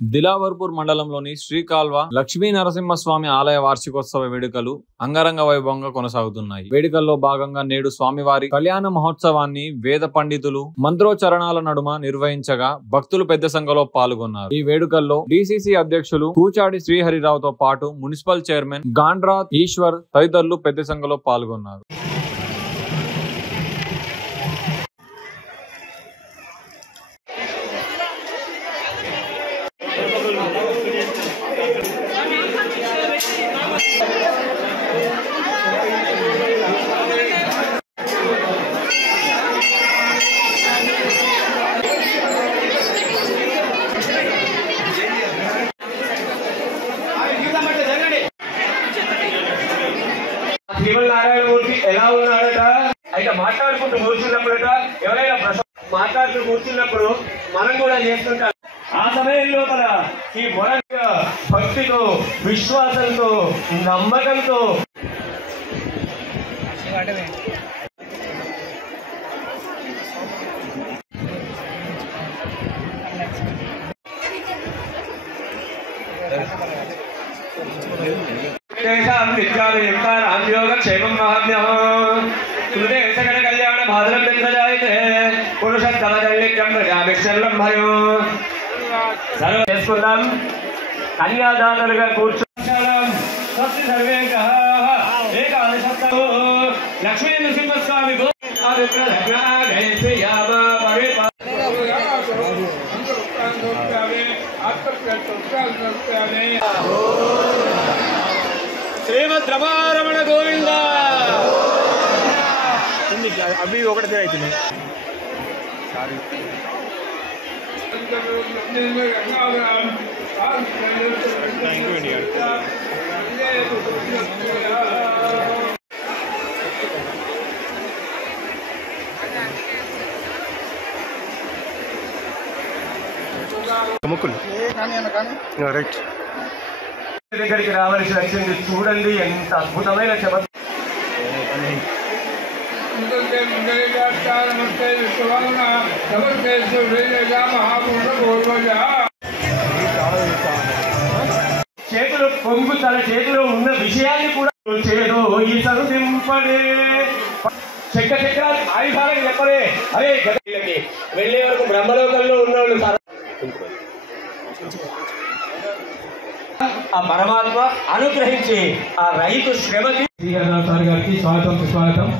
దిలావర్పూర్ మండలంలోని శ్రీకాల్వ లక్ష్మీ నరసింహస్వామి ఆలయ వార్షికోత్సవ వేడుకలు అంగరంగ వైభవంగా కొనసాగుతున్నాయి. వేడుకల్లో భాగంగా నేడు స్వామివారి కళ్యాణ మహోత్సవాన్ని వేద పండితులు మంత్రోచ్చరణాల నడుమ నిర్వహించగా భక్తులు పెద్ద సంఖ్యలో పాల్గొన్నారు. ఈ వేడుకల్లో డిసిసి అధ్యక్షులు కూచాడి శ్రీహరిరావుతో పాటు మున్సిపల్ చైర్మన్ గాండ్రా ఈశ్వర్ తదితరులు పెద్ద సంఖ్యలో పాల్గొన్నారు. శ్రీమన్నారాయణమూర్తి ఎలా ఉన్నాడట అయితే మాట్లాడుకుంటూ కూర్చున్నప్పుడట ఎవరైనా మాట్లాడుతూ కూర్చున్నప్పుడు మనం కూడా చేస్తుంటాం. ఆ సమయంలో మన ఈ భక్తితో విశ్వాసంతో నమ్మకంతో కళ్యాణ భాద్రం చేసుకుందాం. కన్యాదాతలుగా కూర్చుంటాం. లక్ష్మీ నరసింహస్వామి శ్రీమద్ రమారమణ గోవింద. అవి ఒకటి అవుతుంది. రైట్ దగ్గరికి రావాల్సి వచ్చింది. చూడండి ఎంత అద్భుతమైన చేతులు పొంగు తన చేతిలో ఉన్న విషయాన్ని కూడా చేదో ఈ చదువుపడే చెక్క చక్రాలు ఆయుధాలకు చెప్పలే. అరే గదికి వెళ్లే వరకు బ్రహ్మలోకంలో ఉన్నవాళ్ళు ఆ పరమాత్మ అనుగ్రహించి ఆ రైతు శ్రమకి సార్ గారికి స్వాగతం సుస్వాగతం.